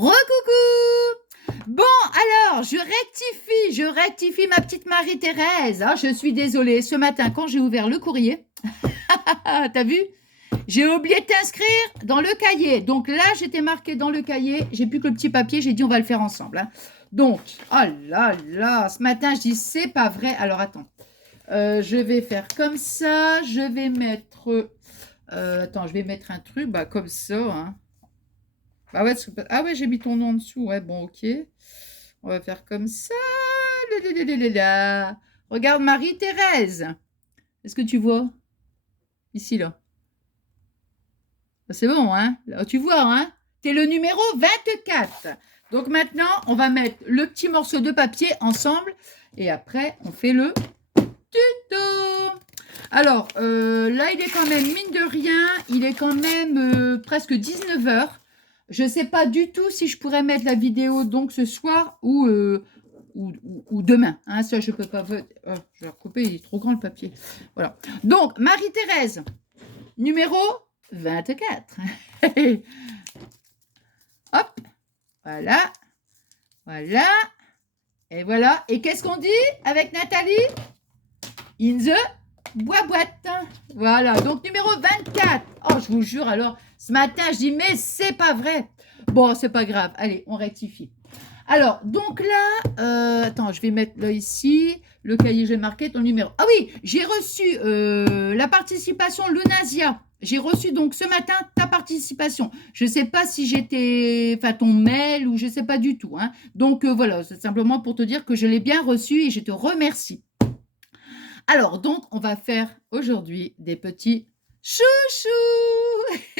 Recoucou! Bon, alors, je rectifie ma petite Marie-Thérèse. Ah, je suis désolée, ce matin, quand j'ai ouvert le courrier, t'as vu? J'ai oublié de t'inscrire dans le cahier. Donc là, j'étais marquée dans le cahier. J'ai plus que le petit papier. J'ai dit, on va le faire ensemble, hein. Donc, oh là là, ce matin, je dis, c'est pas vrai. Alors, attends. Je vais faire comme ça. Je vais mettre... attends, je vais mettre un truc, bah, comme ça, hein. Bah ouais, ah ouais, j'ai mis ton nom en dessous. Ouais, bon, ok. On va faire comme ça. Regarde Marie-Thérèse. Est-ce que tu vois? Ici, là. C'est bon, hein? Là, tu vois, hein? T'es le numéro 24. Donc maintenant, on va mettre le petit morceau de papier ensemble. Et après, on fait le tuto. Alors, là, il est quand même, mine de rien, il est quand même presque 19 heures. Je ne sais pas du tout si je pourrais mettre la vidéo donc ce soir ou demain. Hein, ça, je ne peux pas... Oh, je vais recouper, il est trop grand le papier. Voilà. Donc, Marie-Thérèse, numéro 24. Hop, voilà, voilà, et voilà. Et qu'est-ce qu'on dit avec Nathalie? In the boîte. Voilà, donc numéro 24. Oh, je vous jure, alors, ce matin, je dis, mais c'est pas vrai. Bon, c'est pas grave. Allez, on rectifie. Alors, donc là, attends, je vais mettre là ici, le cahier, je vais marquer ton numéro. Ah oui, j'ai reçu la participation Lunasia. J'ai reçu donc ce matin ta participation. Je ne sais pas si j'étais, enfin ton mail ou je ne sais pas du tout, hein. Donc voilà, c'est simplement pour te dire que je l'ai bien reçu et je te remercie. Alors, donc, on va faire aujourd'hui des petits chouchous.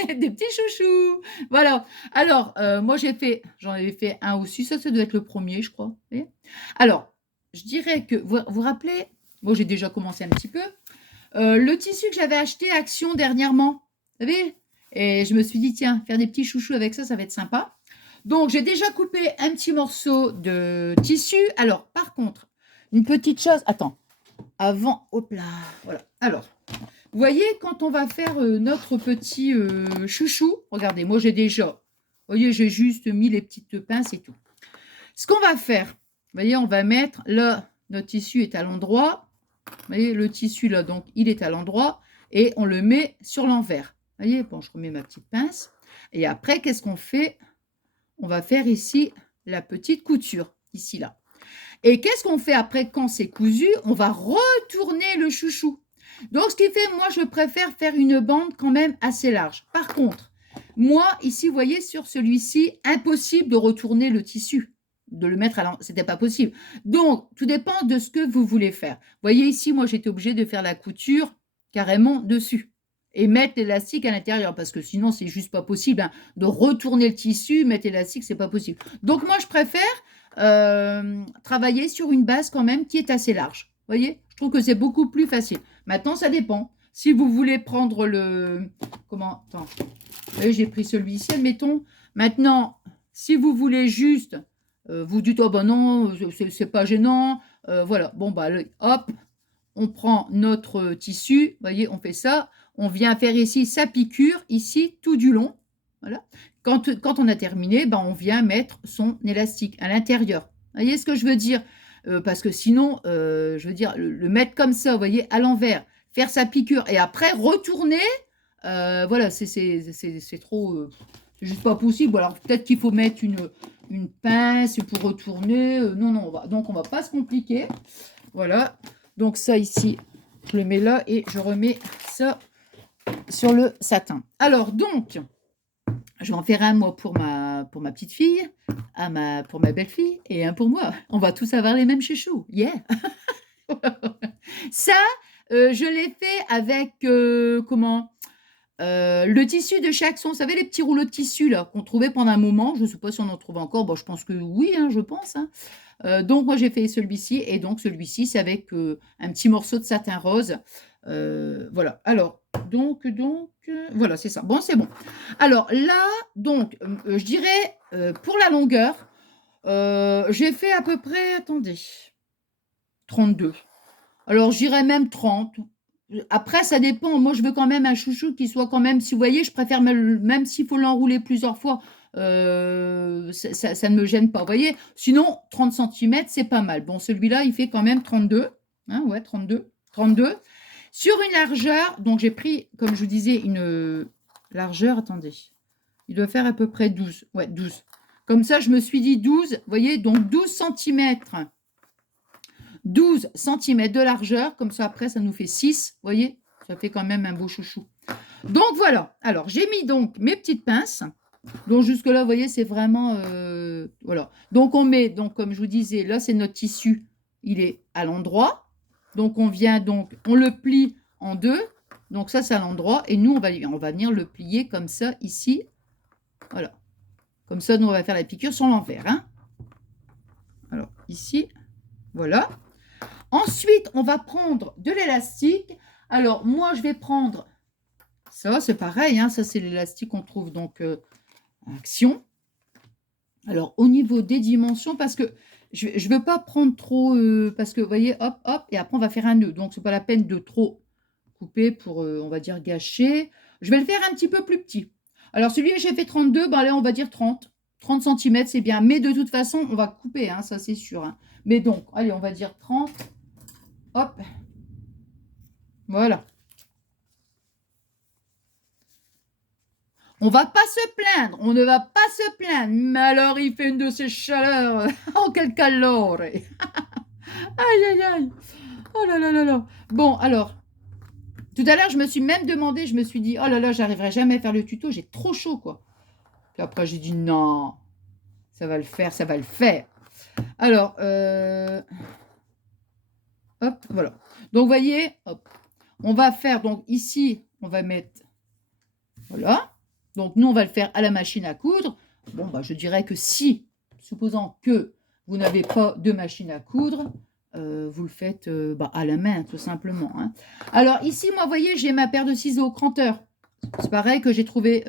Des petits chouchous. Voilà. Alors, moi, j'en avais fait un aussi. Ça doit être le premier, je crois. Alors, je dirais que, vous vous rappelez, moi, j'ai déjà commencé un petit peu. Le tissu que j'avais acheté Action dernièrement, vous savez? Et je me suis dit, tiens, faire des petits chouchous avec ça, ça va être sympa. Donc, j'ai déjà coupé un petit morceau de tissu. Alors, par contre, une petite chose, attends, avant, hop là, voilà. Alors, vous voyez, quand on va faire notre petit chouchou, regardez, moi j'ai déjà, vous voyez, j'ai juste mis les petites pinces et tout. Ce qu'on va faire, vous voyez, on va mettre, là, notre tissu est à l'endroit, vous voyez, le tissu là, donc il est à l'endroit, et on le met sur l'envers. Vous voyez, bon, je remets ma petite pince, et après, qu'est-ce qu'on fait? On va faire ici la petite couture, ici là. Et qu'est-ce qu'on fait après quand c'est cousu? On va retourner le chouchou. Donc, ce qui fait, moi, je préfère faire une bande quand même assez large. Par contre, moi, ici, vous voyez, sur celui-ci, impossible de retourner le tissu, de le mettre à l'envers. C'était pas possible. Donc, tout dépend de ce que vous voulez faire. Vous voyez ici, moi, j'étais obligée de faire la couture carrément dessus et mettre l'élastique à l'intérieur parce que sinon, c'est juste pas possible, hein, de retourner le tissu, mettre l'élastique, c'est pas possible. Donc, moi, je préfère travailler sur une base quand même qui est assez large. Vous voyez, je trouve que c'est beaucoup plus facile. Maintenant, ça dépend. Si vous voulez prendre le... Comment? Attends. Vous voyez, j'ai pris celui-ci, admettons. Maintenant, si vous voulez juste... vous dites, oh ben non, c'est pas gênant. Voilà. Bon, bah, hop, on prend notre tissu. Vous voyez, on fait ça. On vient faire ici sa piqûre, ici, tout du long. Voilà. Quand on a terminé, ben, on vient mettre son élastique à l'intérieur. Vous voyez ce que je veux dire? Parce que sinon, je veux dire, le mettre comme ça, vous voyez, à l'envers, faire sa piqûre et après retourner, voilà, c'est trop... c'est juste pas possible. Alors peut-être qu'il faut mettre une pince pour retourner. Non, non, donc on va pas se compliquer. Voilà. Donc ça ici, je le mets là et je remets ça sur le satin. Alors donc... Je vais en faire un, moi, pour ma petite fille, pour ma belle-fille, et un pour moi. On va tous avoir les mêmes chouchous. Yeah! Ça, je l'ai fait avec, comment? Le tissu de chaque son. Vous savez, les petits rouleaux de tissu, là, qu'on trouvait pendant un moment. Je ne sais pas si on en trouve encore. Bon, je pense que oui, hein, je pense. Hein. Donc, moi, j'ai fait celui-ci. Et donc, celui-ci, c'est avec un petit morceau de satin rose. Voilà. Alors, donc voilà, c'est ça. Bon, c'est bon. Alors là, donc, je dirais, pour la longueur, j'ai fait à peu près, attendez, 32. Alors, j'irais même 30. Après, ça dépend. Moi, je veux quand même un chouchou qui soit quand même, si vous voyez, je préfère même s'il faut l'enrouler plusieurs fois, ça ne me gêne pas, vous voyez. Sinon, 30 cm, c'est pas mal. Bon, celui-là, il fait quand même 32. Hein, ouais, 32. 32. Sur une largeur, donc j'ai pris, comme je vous disais, une largeur, attendez, il doit faire à peu près 12. Ouais, 12. Comme ça, je me suis dit 12, vous voyez, donc 12 cm. 12 cm de largeur, comme ça, après, ça nous fait 6, vous voyez, ça fait quand même un beau chouchou. Donc, voilà. Alors, j'ai mis donc mes petites pinces. Donc, jusque-là, vous voyez, c'est vraiment... voilà. Donc, on met, donc, comme je vous disais, là, c'est notre tissu. Il est à l'endroit. Donc, on vient, donc, on le plie en deux. Donc, ça, c'est à l'endroit. Et nous, on va venir le plier comme ça, ici. Voilà. Comme ça, nous, on va faire la piqûre sur l'envers. Hein. Alors, ici, voilà. Ensuite, on va prendre de l'élastique. Alors, moi, je vais prendre... Ça, c'est pareil. Hein, ça, c'est l'élastique qu'on trouve, donc... Action. Alors, au niveau des dimensions, parce que je ne veux pas prendre trop, parce que, vous voyez, hop, hop, et après, on va faire un nœud. Donc, ce n'est pas la peine de trop couper pour, on va dire, gâcher. Je vais le faire un petit peu plus petit. Alors, celui-là, j'ai fait 32, ben là, on va dire 30. 30 cm, c'est bien. Mais de toute façon, on va couper, hein, ça, c'est sûr. Hein. Mais donc, allez, on va dire 30. Hop. Voilà. On va pas se plaindre, on ne va pas se plaindre. Mais alors, il fait une de ces chaleurs. Oh, quel calore. Aïe, aïe, aïe. Oh là là là là. Bon, alors, tout à l'heure, je me suis même demandé, je me suis dit, oh là là, j'arriverai jamais à faire le tuto, j'ai trop chaud, quoi. Puis après, j'ai dit, non, ça va le faire, ça va le faire. Alors, hop, voilà. Donc, vous voyez, hop, on va faire, donc ici, on va mettre, voilà. Donc, nous, on va le faire à la machine à coudre. Bon, bah, je dirais que si, supposant que vous n'avez pas de machine à coudre, vous le faites à la main, tout simplement. Hein. Alors, ici, moi, vous voyez, j'ai ma paire de ciseaux cranteur. C'est pareil que j'ai trouvé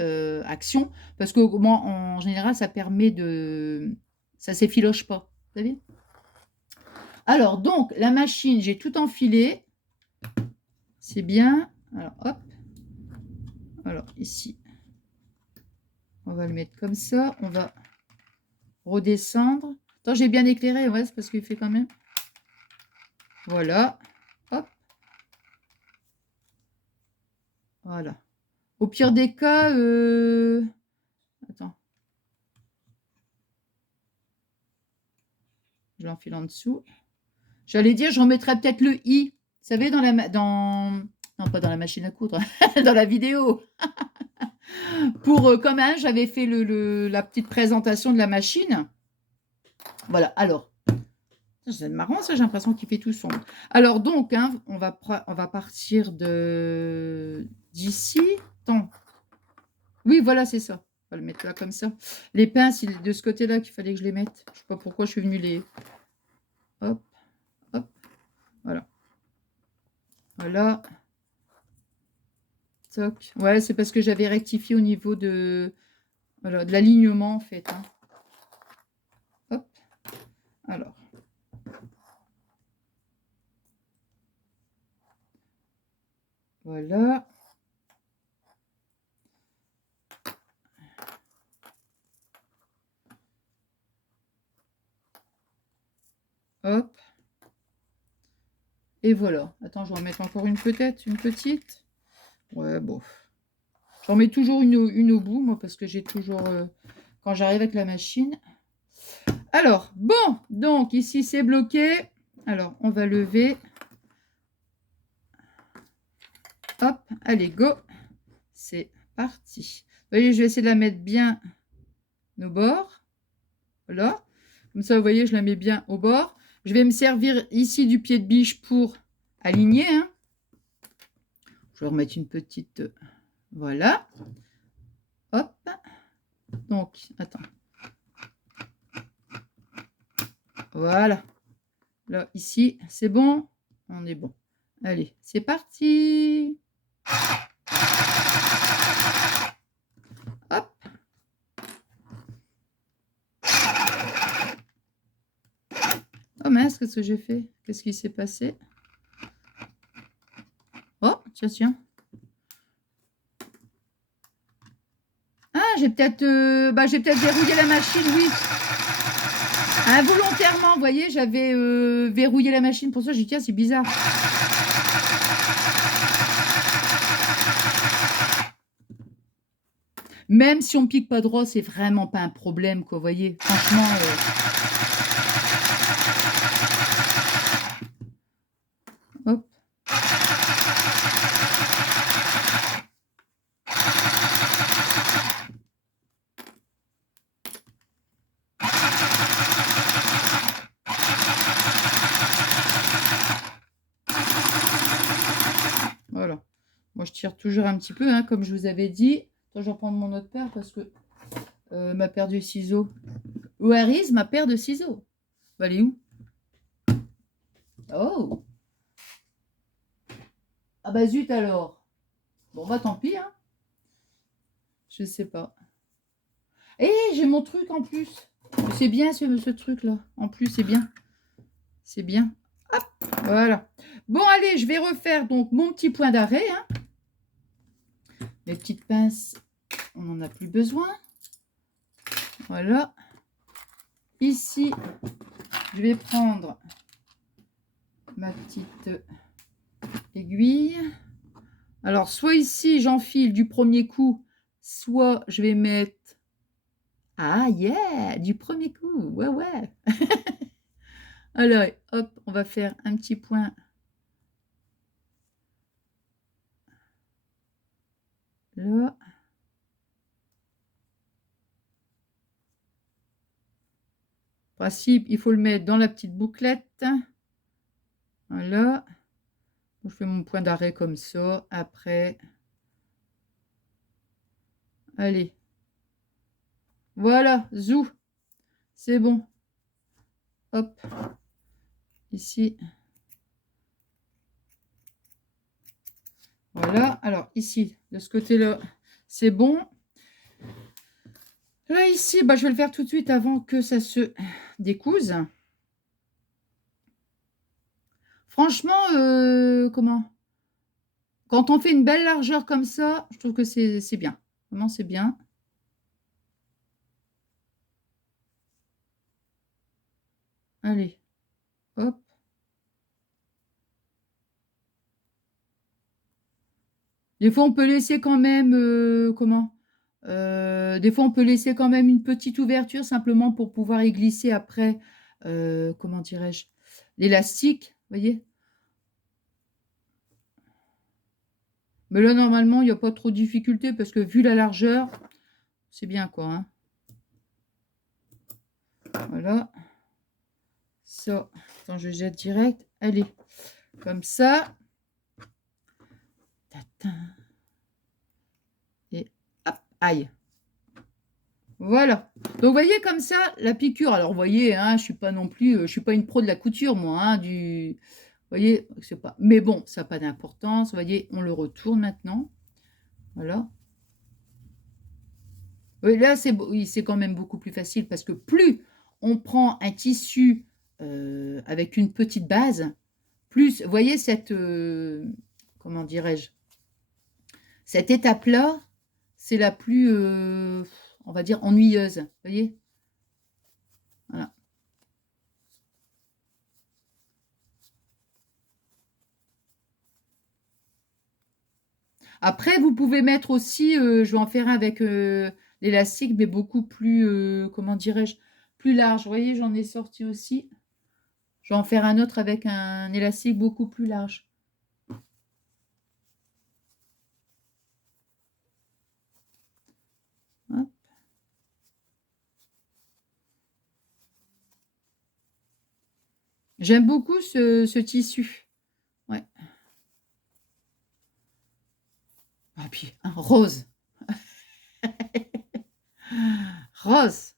Action, parce que moi, en général, ça permet de... Ça ne s'effiloche pas, vous savez. Alors, donc, la machine, j'ai tout enfilé. C'est bien. Alors, hop. Alors, ici. On va le mettre comme ça. On va redescendre. Attends, j'ai bien éclairé. Ouais, c'est parce qu'il fait quand même. Voilà. Hop. Voilà. Au pire des cas... Attends. Je l'enfile en dessous. J'allais dire, je remettrai peut-être le i. Vous savez, dans la... Non, pas dans la machine à coudre. Dans la vidéo. Pour, comme j'avais fait la petite présentation de la machine. Voilà, alors. C'est marrant, ça, j'ai l'impression qu'il fait tout sombre. Alors, donc, hein, on va partir d'ici. Attends. Oui, voilà, c'est ça. On va le mettre là, comme ça. Les pinces, il est de ce côté-là qu'il fallait que je les mette. Je ne sais pas pourquoi je suis venue les... Hop, hop. Voilà. Voilà. Toc. Ouais, c'est parce que j'avais rectifié au niveau de... Voilà, de l'alignement, en fait. Hein. Hop. Alors. Voilà. Hop. Et voilà. Attends, je vais en mettre encore une peut-être, une petite. Ouais, bon. J'en mets toujours une au bout, moi, parce que j'ai toujours... quand j'arrive avec la machine. Alors, bon. Donc, ici, c'est bloqué. Alors, on va lever. Hop. Allez, go. C'est parti. Vous voyez, je vais essayer de la mettre bien au bord. Voilà. Comme ça, vous voyez, je la mets bien au bord. Je vais me servir ici du pied de biche pour aligner. Hein. Je vais remettre une petite... Voilà. Hop. Donc, attends. Voilà. Là, ici, c'est bon. On est bon. Allez, c'est parti. Hop. Oh mince, qu'est-ce que j'ai fait? Qu'est-ce qui s'est passé? Oh, tiens, tiens. Ah, j'ai peut-être verrouillé la machine, oui. Involontairement, vous voyez, j'avais verrouillé la machine. Pour ça, j'ai dit, tiens, c'est bizarre. Même si on pique pas droit, c'est vraiment pas un problème, quoi, vous voyez. Franchement... Hop. Voilà. Moi, je tire toujours un petit peu, hein, comme je vous avais dit. Attends, je vais reprendre mon autre paire parce que ma paire de ciseaux. Where is ma paire de ciseaux? Bah, elle est où? Oh! Ah bah zut alors. Bon bah tant pis, hein. Je sais pas. Et j'ai mon truc en plus. C'est bien ce truc-là. En plus, c'est bien. C'est bien. Hop, voilà. Bon, allez, je vais refaire donc mon petit point d'arrêt. Hein. Les petites pinces, on n'en a plus besoin. Voilà. Ici, je vais prendre ma petite aiguille. Alors, soit ici, j'enfile du premier coup, soit je vais mettre... Ah, yeah, du premier coup. Ouais, ouais. Alors, hop, on va faire un petit point. Là. Principe, il faut le mettre dans la petite bouclette. Voilà. Je fais mon point d'arrêt comme ça. Après, allez. Voilà, zou. C'est bon. Hop. Ici. Voilà. Alors, ici, de ce côté-là, c'est bon. Là, ici, bah, je vais le faire tout de suite avant que ça se découse. Franchement, comment? Quand on fait une belle largeur comme ça, je trouve que c'est bien. Vraiment, c'est bien. Allez. Hop. Des fois, on peut laisser quand même... comment? Des fois, on peut laisser quand même une petite ouverture simplement pour pouvoir y glisser après, comment dirais-je, l'élastique, vous voyez. Mais là, normalement, il n'y a pas trop de difficulté parce que vu la largeur, c'est bien quoi. Hein. Voilà. Ça, attends, je jette direct. Allez, comme ça. Et hop, aïe. Voilà. Donc, vous voyez comme ça, la piqûre. Alors, vous voyez, hein, je suis pas non plus, je suis pas une pro de la couture, moi, hein, du... Vous voyez, c'est pas... Mais bon, ça n'a pas d'importance. Vous voyez, on le retourne maintenant. Voilà. Oui, là, oui, c'est quand même beaucoup plus facile parce que plus on prend un tissu avec une petite base, plus, vous voyez, cette, comment dirais-je, cette étape-là, c'est la plus, on va dire, ennuyeuse. Vous voyez? Voilà. Après, vous pouvez mettre aussi, je vais en faire un avec l'élastique, mais beaucoup plus, comment dirais-je, plus large. Vous voyez, j'en ai sorti aussi. Je vais en faire un autre avec un élastique beaucoup plus large. Hop. J'aime beaucoup ce tissu. Ouais. Ah, puis un rose. Rose.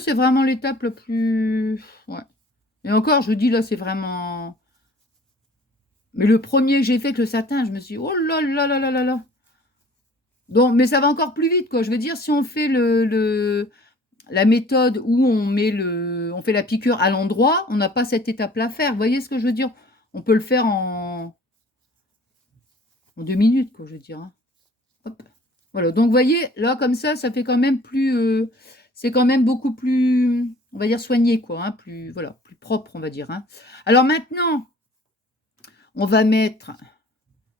C'est vraiment l'étape la plus... Ouais. Et encore, je vous dis, là, c'est vraiment... Mais le premier que j'ai fait avec le satin, je me suis dit, oh là là là là là là. Donc, mais ça va encore plus vite, quoi. Je veux dire, si on fait la méthode où on fait la piqûre à l'endroit, on n'a pas cette étape-là à faire. Vous voyez ce que je veux dire? On peut le faire en 2 minutes, quoi, je veux dire, hein. Hop. Voilà, donc vous voyez, là, comme ça fait quand même plus... c'est quand même beaucoup plus, on va dire, soigné, quoi, hein, plus, voilà, plus propre, on va dire, hein. Alors maintenant, on va mettre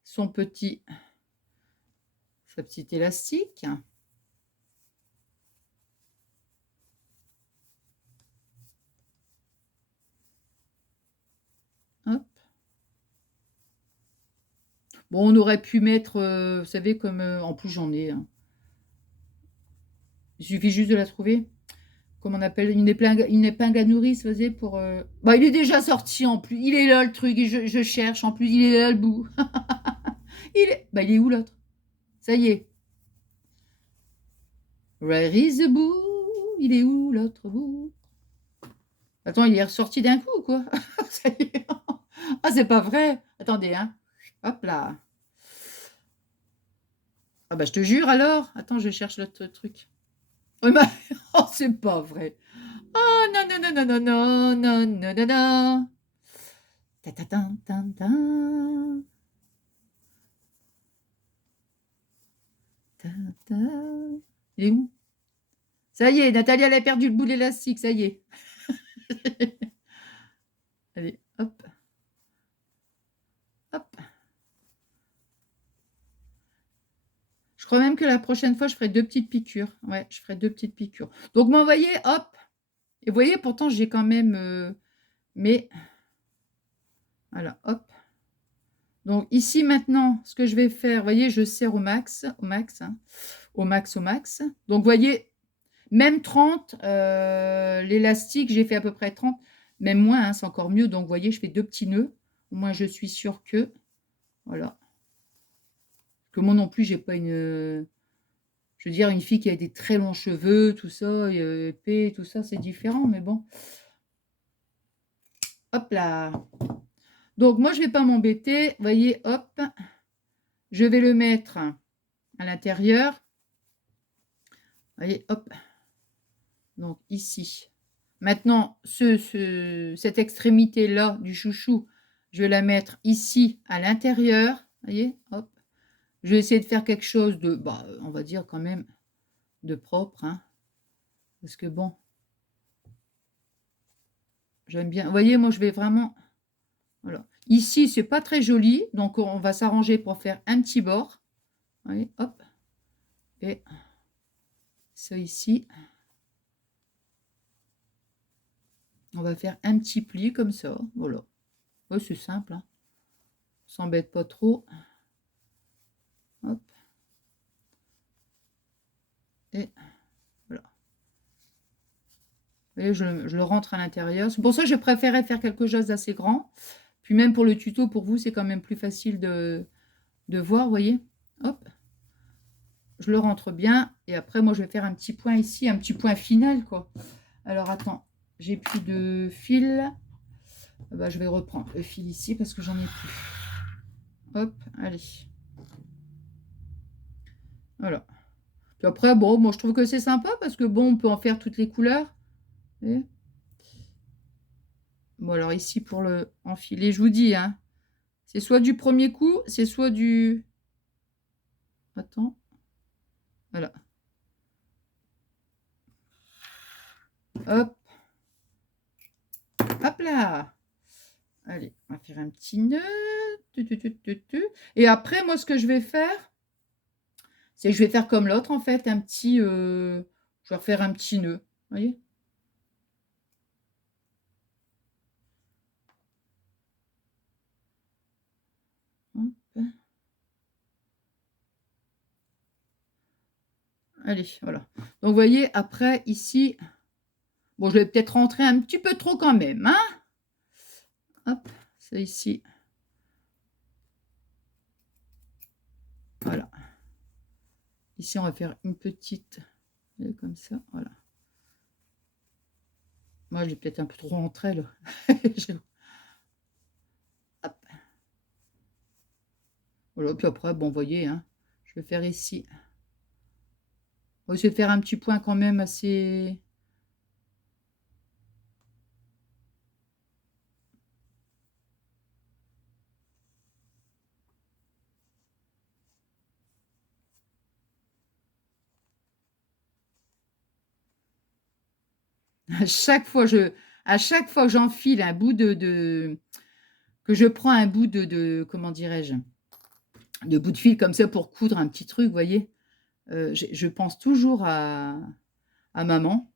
sa petite élastique. Hop. Bon, on aurait pu mettre, vous savez, comme... en plus, j'en ai, hein. Il suffit juste de la trouver. Comment on appelle, une épingle à nourrice, vous voyez, pour... Bah, il est déjà sorti, en plus. Il est là, le truc, et je cherche, en plus, il est là, le bout. Bah, il est où, l'autre? Ça y est. Where is the boo? Il est où, l'autre bout? Attends, il est ressorti d'un coup, ou quoi? Ça y est. Ah, c'est pas vrai. Attendez, hein. Hop là. Ah bah, je te jure, alors. Attends, je cherche l'autre truc. Oh, oh, c'est pas vrai. Oh, non, non, non, non, non, non, non, non, non. Ta ta ta ta ta. Ta ta. Il est où? Ça y est, Nathalie, elle a perdu le bout de l'élastique, ça y est. Allez, hop. Hop. Je crois même que la prochaine fois, je ferai 2 petites piqûres. Ouais, je ferai 2 petites piqûres. Donc, vous voyez, hop. Et vous voyez, pourtant, j'ai quand même... mais... Voilà, hop. Donc, ici, maintenant, ce que je vais faire, vous voyez, je serre au max, hein, au max. Donc, vous voyez, même 30, l'élastique, j'ai fait à peu près 30, même moins, hein, c'est encore mieux. Donc, vous voyez, je fais 2 petits nœuds. Au moins, je suis sûre que... Voilà. Que moi non plus, j'ai pas une... Je veux dire, une fille qui a des très longs cheveux, tout ça, épais, tout ça, c'est différent, mais bon. Hop là. Donc, moi, je ne vais pas m'embêter. Vous voyez, hop. Je vais le mettre à l'intérieur. Vous voyez, hop. Donc, ici. Maintenant, cette extrémité-là du chouchou, je vais la mettre ici à l'intérieur. Vous voyez, hop. Je vais essayer de faire quelque chose de, bah, on va dire quand même, de propre, hein. Parce que bon, j'aime bien. Vous voyez, moi, je vais vraiment... Voilà. Ici, c'est pas très joli, donc on va s'arranger pour faire un petit bord. Vous voyez, hop. Et ça ici. On va faire un petit pli comme ça. Voilà. Ouais, c'est simple, hein. On s'embête pas trop. Hop. Et voilà. Et je le rentre à l'intérieur. C'est pour ça que je préférais faire quelque chose d'assez grand. Puis même pour le tuto, pour vous, c'est quand même plus facile de voir, vous voyez. Hop. Je le rentre bien. Et après, moi, je vais faire un petit point ici, un petit point final, quoi. Alors, attends. J'ai plus de fil. Bah, je vais reprendre le fil ici parce que j'en ai plus. Hop, allez. Voilà. Puis après, bon, moi, je trouve que c'est sympa parce que, bon, on peut en faire toutes les couleurs. Et... Bon, alors ici, pour le enfiler, je vous dis, hein, c'est soit du premier coup, c'est soit du... Attends. Voilà. Hop. Hop là. Allez, on va faire un petit nœud. Et après, moi, ce que je vais faire, c'est que je vais faire comme l'autre, en fait, un petit... je vais refaire un petit nœud. Vous voyez? Hop. Allez, voilà. Donc, vous voyez, après, ici... Bon, je vais peut-être rentrer un petit peu trop quand même, hein? Hop, c'est ici. Voilà. Ici, on va faire une petite... Comme ça, voilà. Moi, j'ai peut-être un peu trop rentré, là. Hop. Voilà, puis après, bon, vous voyez, hein, je vais faire ici. On va essayer de faire un petit point quand même assez... À chaque fois que j'enfile un bout que je prends un bout comment dirais-je, de bout de fil comme ça pour coudre un petit truc, vous voyez, je pense toujours à maman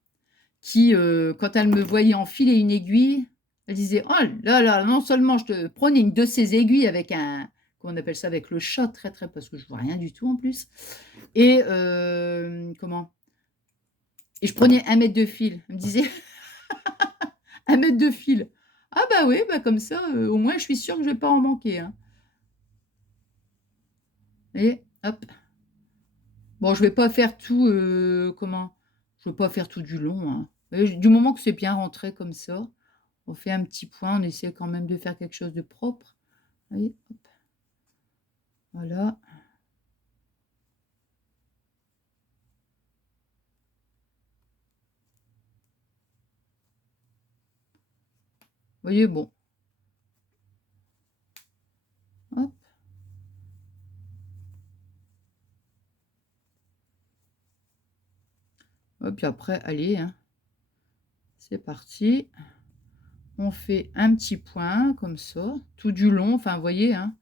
qui, quand elle me voyait enfiler une aiguille, elle disait: «Oh là là, non seulement je te prenais une de ces aiguilles avec un», comment on appelle ça? Avec le chat très, très, parce que je vois rien du tout en plus, et comment? Et je prenais 1 mètre de fil. Elle me disait: «1 mètre de fil». Ah bah oui, bah comme ça, au moins je suis sûre que je vais pas en manquer, hein. Et hop. Bon, je vais pas faire tout, comment? Je vais pas faire tout du long, hein. Du moment que c'est bien rentré comme ça, on fait un petit point, on essaie quand même de faire quelque chose de propre. Vous voyez? Hop, voilà. Vous voyez? Bon, hop, hop, puis après, allez, hein, c'est parti. On fait un petit point comme ça, tout du long, enfin, vous voyez, hein?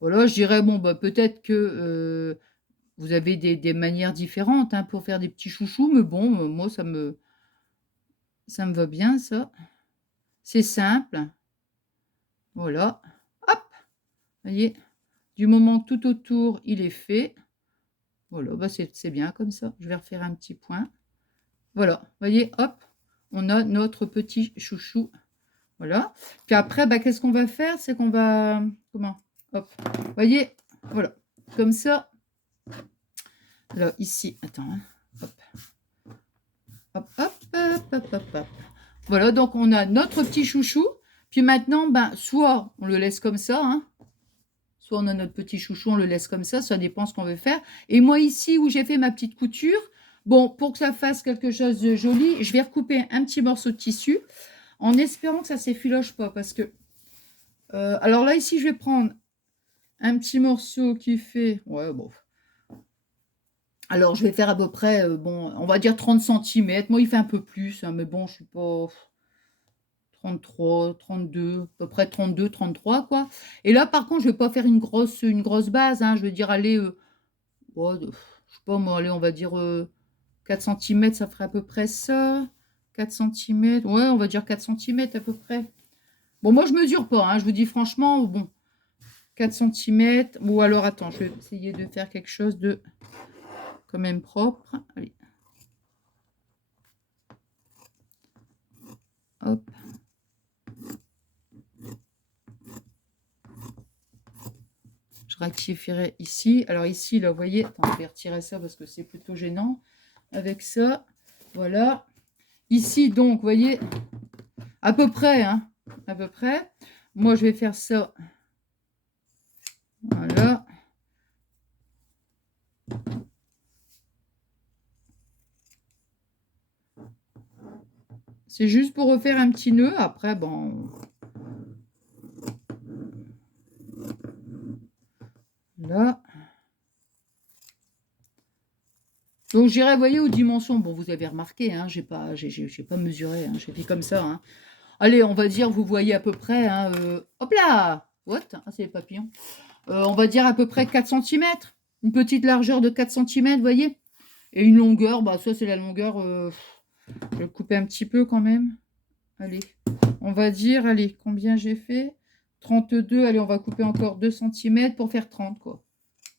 Voilà, je dirais, bon, bah, peut-être que, vous avez des manières différentes, hein, pour faire des petits chouchous, mais bon, moi, ça me va bien ça. C'est simple, voilà. Hop! Vous voyez? Du moment que tout autour, il est fait, voilà, bah, c'est bien comme ça. Je vais refaire un petit point. Voilà, vous voyez? Hop, on a notre petit chouchou, voilà. Puis après, bah, qu'est-ce qu'on va faire? C'est qu'on va, comment? Hop, vous voyez? Voilà, comme ça. Là, ici, attends, hein, hop. Hop, hop, hop, hop, hop, hop. Voilà, donc on a notre petit chouchou. Puis maintenant, ben, soit on le laisse comme ça, hein, soit on a notre petit chouchou, on le laisse comme ça dépend ce qu'on veut faire. Et moi ici, où j'ai fait ma petite couture, bon, pour que ça fasse quelque chose de joli, je vais recouper un petit morceau de tissu, en espérant que ça ne s'effiloche pas, parce que... alors là, ici, je vais prendre un petit morceau qui fait... Ouais, bon... Alors, je vais faire à peu près, bon, on va dire 30 centimètres. Moi, il fait un peu plus, hein, mais bon, je suis pas... 33, 32, à peu près 32, 33, quoi. Et là, par contre, je vais pas faire une grosse base, hein. Je vais dire, allez, ouais, je sais pas moi, allez, on va dire 4 centimètres, ça ferait à peu près ça. 4 centimètres, ouais, on va dire 4 centimètres à peu près. Bon, moi, je mesure pas, hein, je vous dis franchement, bon, 4 centimètres. Ou alors, attends, je vais essayer de faire quelque chose de quand même propre. Allez. Hop. Je rectifierai ici. Alors ici, là, vous voyez, attends, je vais retirer ça parce que c'est plutôt gênant. Avec ça, voilà. Ici, donc, vous voyez, à peu près, hein, à peu près. Moi, je vais faire ça. Voilà. C'est juste pour refaire un petit nœud. Après, bon... Là. Donc, j'irai, vous voyez, aux dimensions. Bon, vous avez remarqué, hein, j'ai pas mesuré, hein, j'ai fait comme ça, hein. Allez, on va dire, vous voyez à peu près, hein, hop là! What? Ah, c'est les papillons. On va dire à peu près 4 centimètres. Une petite largeur de 4 centimètres, vous voyez? Et une longueur, bah ça c'est la longueur, je vais le couper un petit peu quand même. Allez, on va dire, allez, combien j'ai fait? 32, allez, on va couper encore 2 centimètres pour faire 30, quoi.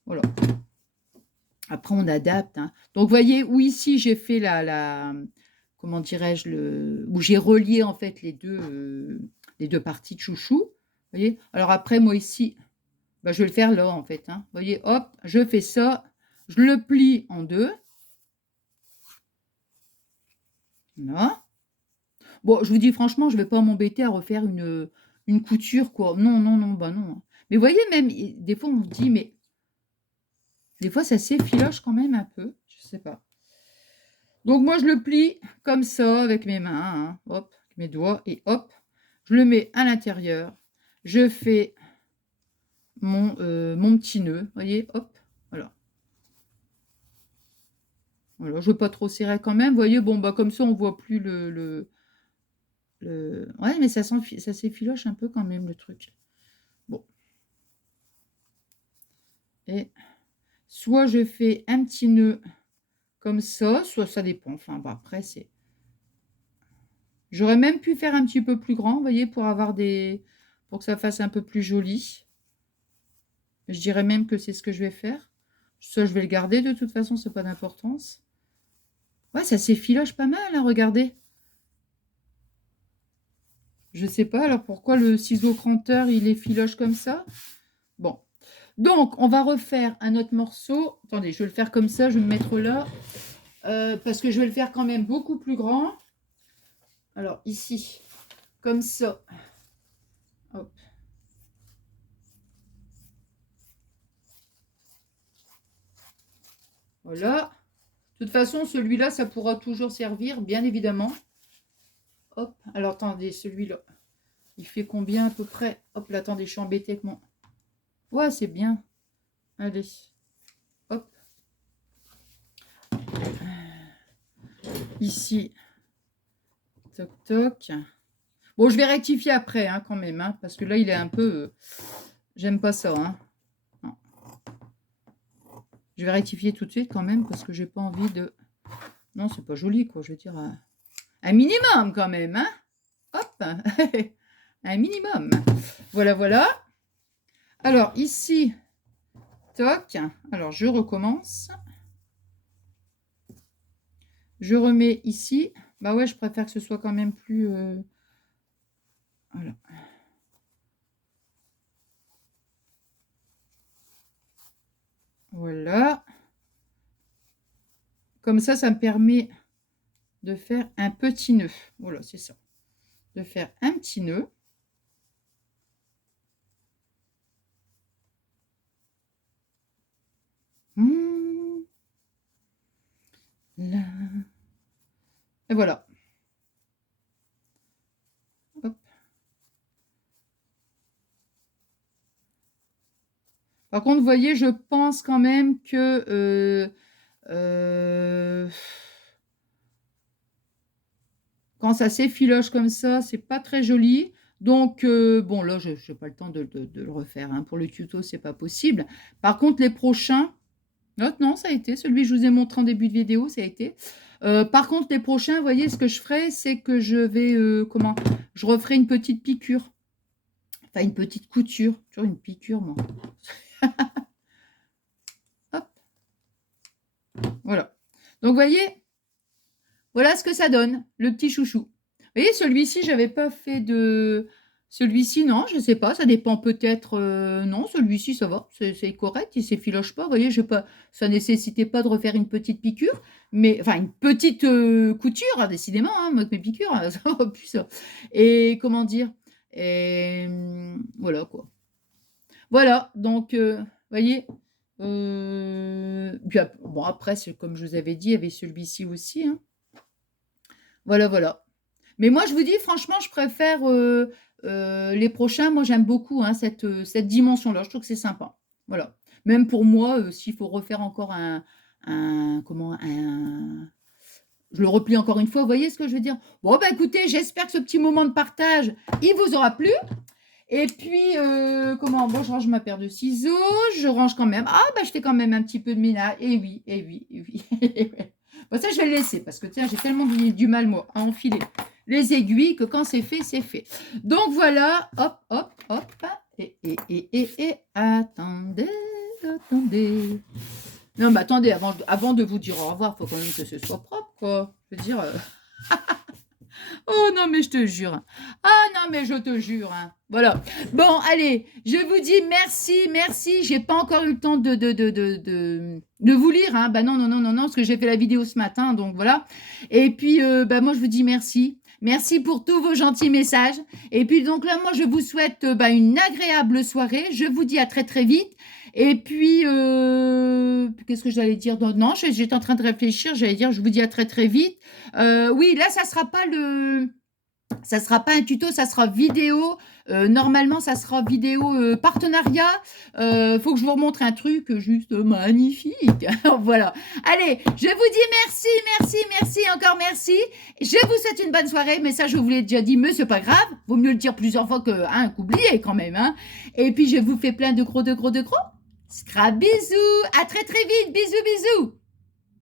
Voilà. Après, on adapte, hein. Donc, vous voyez, où ici, j'ai fait comment dirais-je, où j'ai relié, en fait, les deux parties de chouchou. Vous voyez? Alors, après, moi, ici, bah, je vais le faire là, en fait, hein. Vous voyez, hop, je fais ça. Je le plie en deux. Là. Bon, je vous dis franchement, je vais pas m'embêter à refaire une couture, quoi. Non, non, non, bah non. Mais vous voyez, même, des fois, on se dit, mais des fois, ça s'effiloche quand même un peu. Je sais pas. Donc, moi, je le plie comme ça, avec mes mains, hein. Hop, avec mes doigts, et hop, je le mets à l'intérieur. Je fais mon petit nœud. Vous voyez, hop, voilà. Voilà, je ne veux pas trop serrer quand même. Vous voyez, bon, bah comme ça, on ne voit plus Ouais, mais ça s'effiloche un peu quand même, le truc. Bon. Et soit je fais un petit nœud comme ça, soit ça dépend. Enfin, bah, après, c'est... J'aurais même pu faire un petit peu plus grand, vous voyez, pour que ça fasse un peu plus joli. Je dirais même que c'est ce que je vais faire. Ça, je vais le garder, de toute façon, c'est pas d'importance. Ouais, ça s'effiloche pas mal, hein, regardez. Je sais pas, alors pourquoi le ciseau cranteur, il effiloche comme ça? Bon. Donc, on va refaire un autre morceau. Attendez, je vais le faire comme ça, je vais me mettre là. Parce que je vais le faire quand même beaucoup plus grand. Alors, ici, comme ça. Hop. Voilà. De toute façon, celui-là, ça pourra toujours servir, bien évidemment. Hop. Alors, attendez, celui-là, il fait combien à peu près? Hop là, attendez, je suis embêtée avec mon... Ouais, c'est bien. Allez. Hop. Ici. Toc, toc. Bon, je vais rectifier après, hein, quand même, hein, parce que là, il est un peu... J'aime pas ça, hein. Non. Je vais rectifier tout de suite quand même, parce que j'ai pas envie de... Non, c'est pas joli, quoi. Je veux dire, un minimum quand même, hein. Hop. Un minimum. Voilà, voilà. Alors, ici, toc. Alors, je recommence. Je remets ici. Bah ouais, je préfère que ce soit quand même plus... Voilà. Voilà. Comme ça me permet de faire un petit nœud. Voilà, c'est ça. De faire un petit nœud. Là. Et voilà. Hop. Par contre, vous voyez, je pense quand même que quand ça s'effiloche comme ça, c'est pas très joli. Donc, bon, là, je n'ai pas le temps de le refaire. Hein. Pour le tuto, c'est pas possible. Par contre, les prochains... Non, ça a été. Celui que je vous ai montré en début de vidéo, ça a été. Par contre, les prochains, vous voyez, ce que je ferai, c'est que je vais... Je referai une petite piqûre. Enfin, une petite couture. Toujours une piqûre, moi. Hop. Voilà. Donc, vous voyez, voilà ce que ça donne, le petit chouchou. Vous voyez, celui-ci, j'avais pas fait de... Celui-ci, non, je sais pas, ça dépend peut-être... non, celui-ci, ça va, c'est correct, il s'effiloche pas. Vous voyez, ça nécessitait pas de refaire une petite piqûre, mais... Enfin, une petite couture, hein, décidément, hein, moi, mes piqûres, ça va plus ça. Et comment dire? Et voilà, quoi. Voilà, donc, vous voyez... Puis, bon, après, comme je vous avais dit, il y avait celui-ci aussi, hein. Voilà, voilà. Mais moi, je vous dis, franchement, je préfère les prochains. Moi, j'aime beaucoup, hein, cette dimension-là. Je trouve que c'est sympa. Voilà. Même pour moi, s'il faut refaire encore je le replie encore une fois, vous voyez ce que je veux dire? Bon, bah écoutez, j'espère que ce petit moment de partage, il vous aura plu. Et puis, bon, je range ma paire de ciseaux, je range quand même. Ah, bah, je fais quand même un petit peu de ménage. Et oui, et oui, et oui. Bon, ça, je vais le laisser parce que, tiens, j'ai tellement du mal, moi, à enfiler les aiguilles que quand c'est fait, c'est fait. Donc, voilà, hop, hop, hop. Et attendez. Non, mais attendez, avant de vous dire au revoir, il faut quand même que ce soit propre, quoi. Je veux dire... Oh non, mais je te jure. Ah non, mais je te jure. Hein. Voilà. Bon, allez, je vous dis merci, merci. J'ai pas encore eu le temps de vous lire. Hein. Bah non, parce que j'ai fait la vidéo ce matin, donc voilà. Et puis, moi, je vous dis merci. Merci pour tous vos gentils messages. Et puis, donc là, moi, je vous souhaite une agréable soirée. Je vous dis à très, très vite. Et puis, qu'est-ce que j'allais dire? Non, j'étais en train de réfléchir. J'allais dire, je vous dis à très, très vite. Oui, là, ça sera pas le... Ça sera pas un tuto, ça sera vidéo. Normalement, ça sera vidéo partenariat. Faut que je vous remontre un truc juste magnifique. Voilà. Allez, je vous dis merci, merci, merci, encore merci. Je vous souhaite une bonne soirée, mais ça, je vous l'ai déjà dit, mais c'est pas grave. Vaut mieux le dire plusieurs fois qu'oublier quand même. Hein. Et puis, je vous fais plein de gros scrap bisous. À très, très vite. Bisous, bisous.